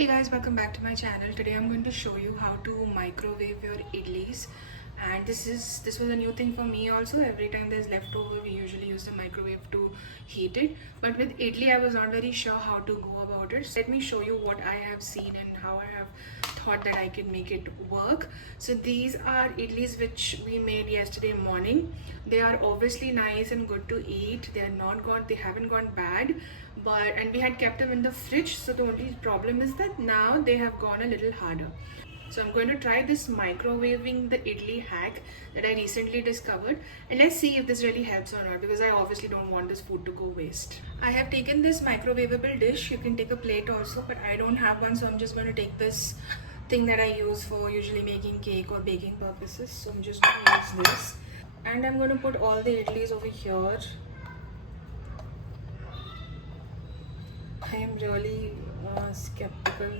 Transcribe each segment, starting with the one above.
Hey guys, welcome back to my channel. Today I'm going to show you how to microwave your idlis, and this was a new thing for me also. Every time there's leftover, we usually use the microwave to heat it, but with idli I was not very sure how to go about it. So let me show you what I have seen and how I have thought that I can make it work. So these are idlis which we made yesterday morning. They are obviously nice and good to eat. They haven't gone bad, and we had kept them in the fridge. So the only problem is that now they have gone a little harder. So I'm going to try this microwaving the idli hack that I recently discovered, and let's see if this really helps or not, because I obviously don't want this food to go waste. I have taken this microwavable dish. You can take a plate also, but I don't have one, so I'm just going to take this thing that I use for usually making cake or baking purposes. So I'm just going to use this, and I'm going to put all the idlis over here. I am really skeptical.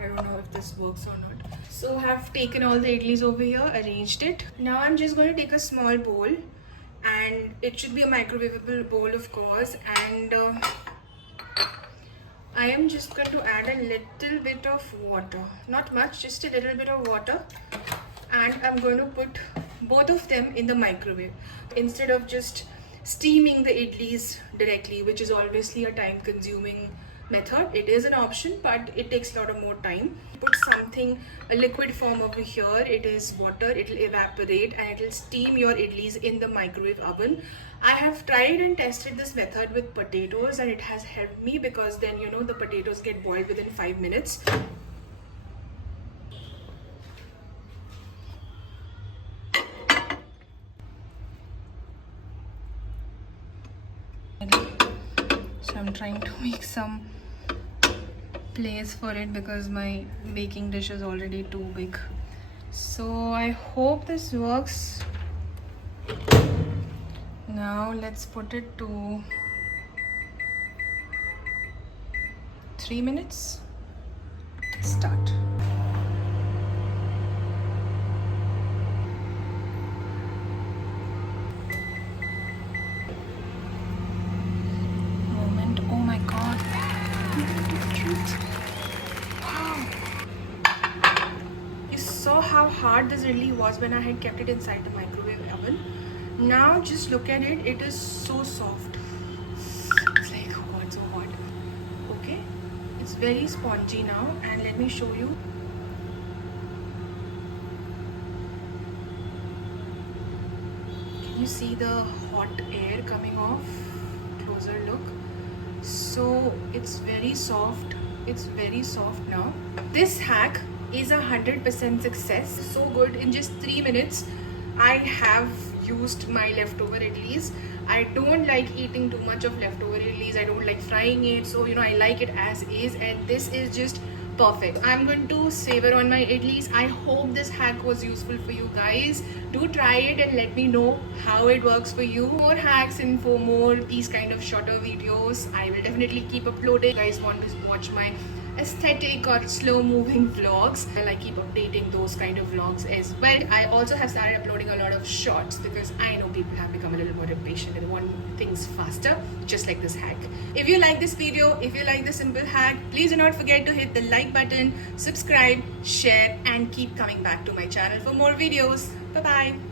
I don't know if this works or not. So I have taken all the idlis over here, arranged it. Now I'm just going to take a small bowl, and it should be a microwavable bowl, of course, and I am just going to add a little bit of water. Not much, just a little bit of water, and I'm going to put both of them in the microwave instead of just steaming the idlis directly, which is obviously a time consuming method. It is an option, but it takes a lot of more time. Put a liquid form over here. It is water. It will evaporate and it will steam your idlis in the microwave oven. I have tried and tested this method with potatoes, and it has helped me because then the potatoes get boiled within 5 minutes. So I'm trying to make some place for it because my baking dish is already too big. So I hope this works. Now let's put it to 3 minutes. Start. Oh my god. Wow. You saw how hard this really was when I had kept it inside the microwave oven. Now just look at it. It is so soft. It's like, oh god, so hot. Okay. It's very spongy now, and let me show you. Can you see the hot air coming off? Closer look. So it's very soft. It's very soft now. This hack is 100% success. So good. In just 3 minutes I have used my leftover idlis. I don't like eating too much of leftover idlis. I don't like frying it, so I like it as is, and this is just perfect. I'm going to savor on my idlis. I hope this hack was useful for you guys. Do try it and let me know how it works for you. More hacks and for more these kind of shorter videos, I will definitely keep uploading. If you guys want to watch my aesthetic or slow moving vlogs, well, I keep updating those kind of vlogs as well. I also have started uploading a lot of shorts because I know people have become a little more impatient and want things faster, just like this hack. If you like this video, if you like this simple hack, please do not forget to hit the like button, subscribe, share, and keep coming back to my channel for more videos. Bye bye.